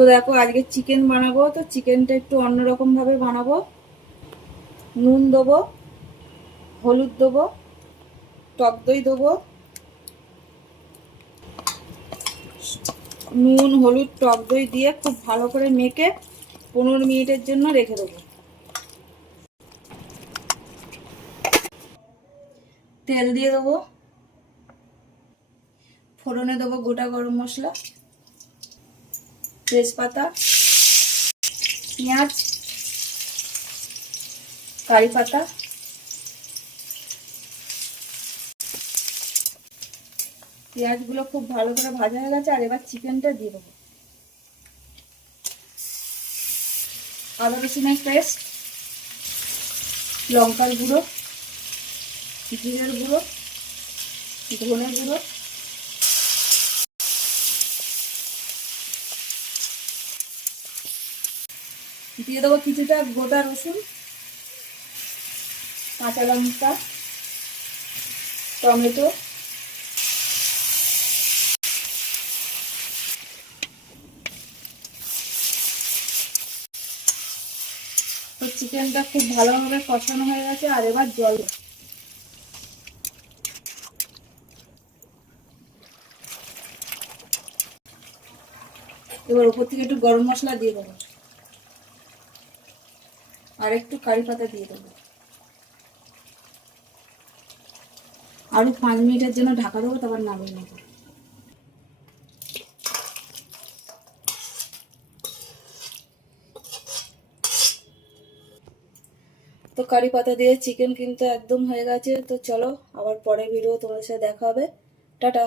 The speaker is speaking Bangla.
তো দেখো আজকে চিকেন বানাবো, তো চিকেনটা একটু অন্যরকম ভাবে বানাবো। নুন দেবো, হলুদ দেবো, টক দই দেবো, নুন হলুদ টক দই দিয়ে খুব ভালো করে মেখে 15 মিনিটের জন্য রেখে দেবো। তেল দিয়ে দেবো, ফোড়নে দেবো গোটা গরম মশলা, তেজপাতা, পেঁয়াজ, কারি পাতা, পেঁয়াজগুলো খুব ভালো করে ভাজা হয়ে গেছে। আর এবার চিকেনটা দিয়ে দেবো। আদা রসুনের পেস্ট, লঙ্কার গুঁড়ো, জিরের গুঁড়ো, ধনে গুঁড়ো, দিয়ে দেবো কিছুটা গোটা রসুন, কাঁচা লঙ্কা, টমেটো, তো চিকেনটা খুব ভালোভাবে কষানো হয়ে গেছে। আর এবার জল দেবো। এবার উপর থেকে একটু গরম মশলা দিয়ে দেবো, আর একটু কারি পাতা দিয়ে দেবো। আরো 5 মিনিটের জন্য ঢাকা দেবো, তারপর নামিয়ে নেবো। তো কারি পাতা দিয়ে চিকেন কিন্তু একদম হয়ে গেছে। তো চলো আবার পরে ভিডিও তোমাদের সাথে দেখা হবে। টাটা।